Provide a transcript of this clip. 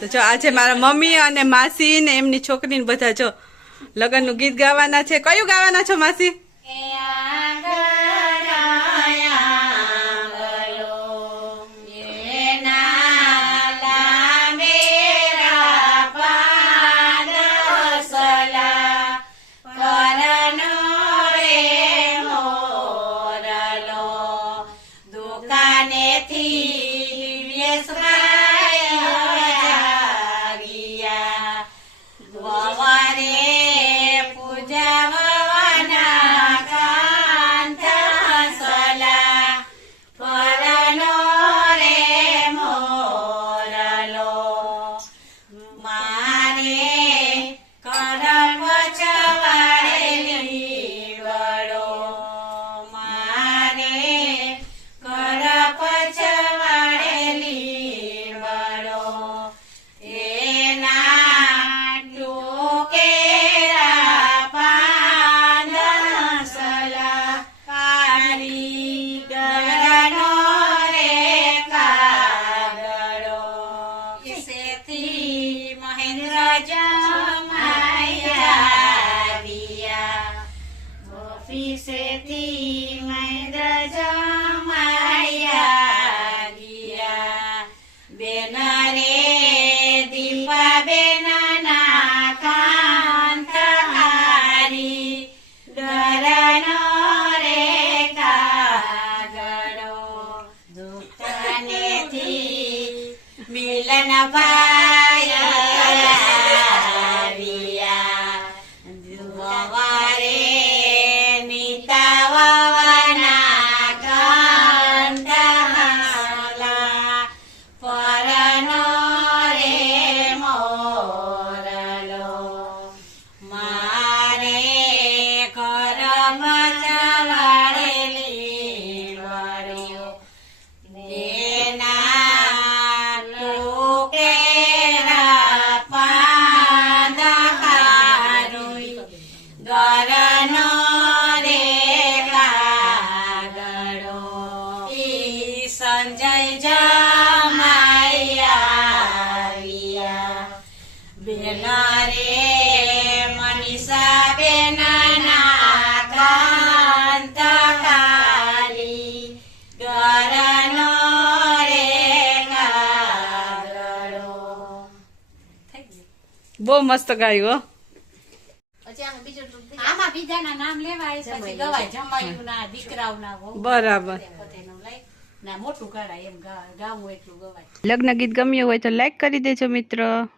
તો જો આજે મારા મમ્મી અને માસી ને એમની છોકરીને બધા જો લગ્નનું ગીત ગાવાના છે. કયું ગાવાના છો માસી? ડરનો Yeah. બહુ મસ્ત ગાયું હો. આમાં બીજાના નામ લેવાય પછી ગવાય જમાયું ના દીકરાઓ ના વહુ. બરાબર. બધેનું લઈ. ના મોટું કરાય એમ ગા- ગાવું એટલું ગવાય. લગ્ન ગીત ગમ્યું હોય તો લાઈક કરી દેજો મિત્ર.